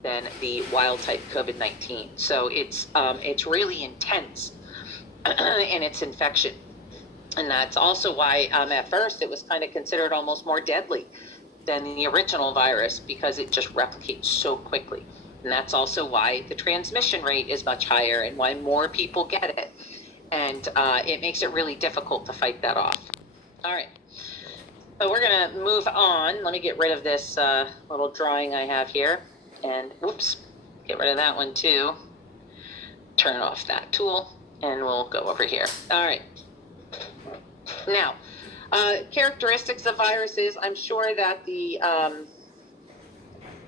than the wild type COVID-19. So it's really intense in its infection. And that's also why at first it was kind of considered almost more deadly than the original virus, because it just replicates so quickly. And that's also why the transmission rate is much higher and why more people get it. And it makes it really difficult to fight that off. All right. So we're going to move on. Let me get rid of this little drawing I have here. And whoops, get rid of that one too. Turn off that tool and we'll go over here. All right. Now, characteristics of viruses. I'm sure that the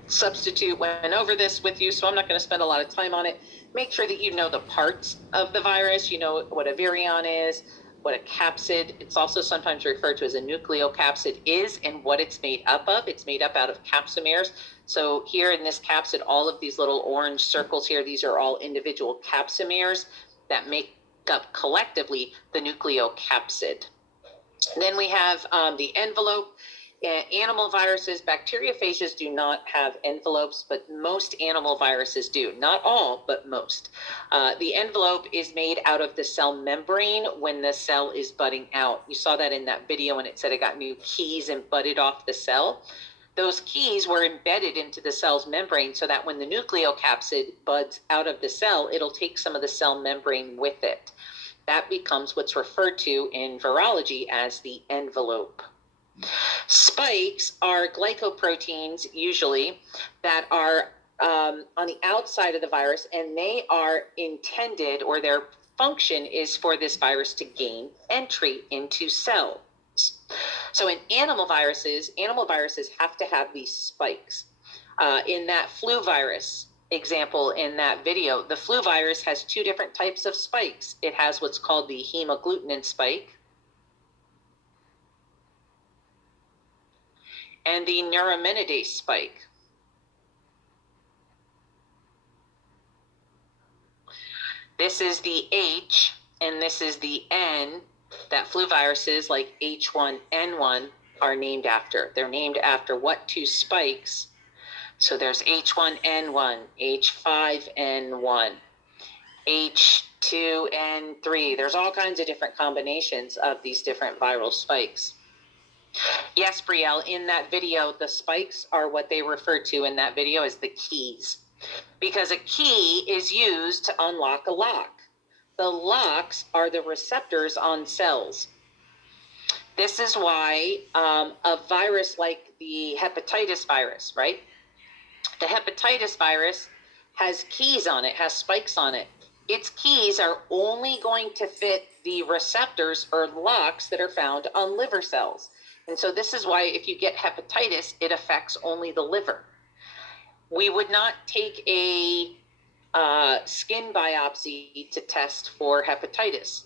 substitute went over this with you, so I'm not going to spend a lot of time on it. Make sure that you know the parts of the virus. You know what a virion is, what a capsid, it's also sometimes referred to as a nucleocapsid, is, and what it's made up of. It's made up out of capsomeres. So here in this capsid, all of these little orange circles here, these are all individual capsomeres that make up collectively the nucleocapsid. Then we have the envelope. Animal viruses, bacteriophages do not have envelopes, but most animal viruses do. Not all, but most. The envelope is made out of the cell membrane when the cell is budding out. You saw that in that video when it said it got new keys and budded off the cell. Those keys were embedded into the cell's membrane so that when the nucleocapsid buds out of the cell, it'll take some of the cell membrane with it. That becomes what's referred to in virology as the envelope. Spikes are glycoproteins, usually, that are on the outside of the virus, and they are intended, or their function is for this virus to gain entry into cells. So in animal viruses have to have these spikes. In that flu virus example in that video, the flu virus has two different types of spikes. It has what's called the hemagglutinin spike and the neuraminidase spike. This is the H and this is the N that flu viruses like H1N1 are named after. They're named after what two spikes? So there's H1N1, H5N1, H2N3. There's all kinds of different combinations of these different viral spikes. Yes, Brielle, in that video, the spikes are what they refer to in that video as the keys, because a key is used to unlock a lock. The locks are the receptors on cells. This is why a virus like the hepatitis virus, right? The hepatitis virus has keys on it, has spikes on it. Its keys are only going to fit the receptors or locks that are found on liver cells. And so this is why if you get hepatitis, it affects only the liver. We would not take a skin biopsy to test for hepatitis.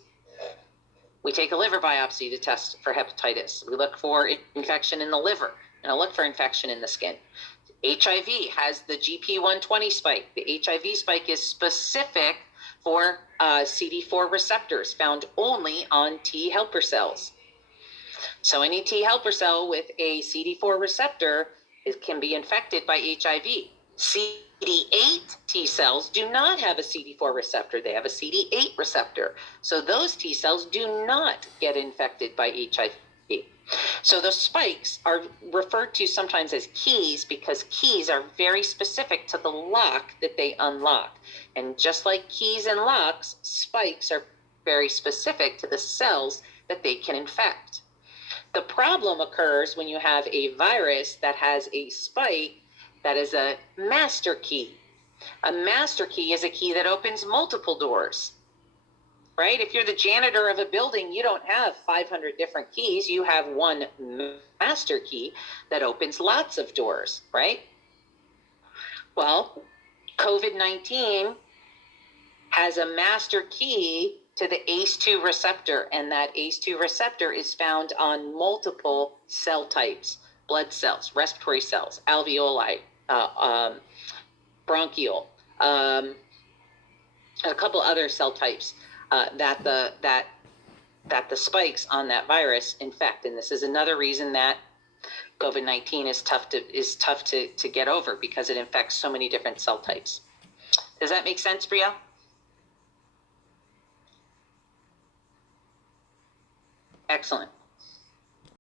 We take a liver biopsy to test for hepatitis. We look for infection in the liver, and I look for infection in the skin. HIV has the GP120 spike. The HIV spike is specific for CD4 receptors found only on T helper cells. So any T helper cell with a CD4 receptor can be infected by HIV. CD8 T cells do not have a CD4 receptor. They have a CD8 receptor. So those T cells do not get infected by HIV. So those spikes are referred to sometimes as keys because keys are very specific to the lock that they unlock. And just like keys and locks, spikes are very specific to the cells that they can infect. The problem occurs when you have a virus that has a spike that is a master key. A master key is a key that opens multiple doors. Right? If you're the janitor of a building, you don't have 500 different keys. You have one master key that opens lots of doors, right? Well, COVID-19 has a master key to the ACE2 receptor, and that ACE2 receptor is found on multiple cell types: blood cells, respiratory cells, alveoli, bronchial, a couple other cell types that the spikes on that virus infect. And this is another reason that COVID-19 is tough to get over because it infects so many different cell types. Does that make sense, Brielle? Excellent.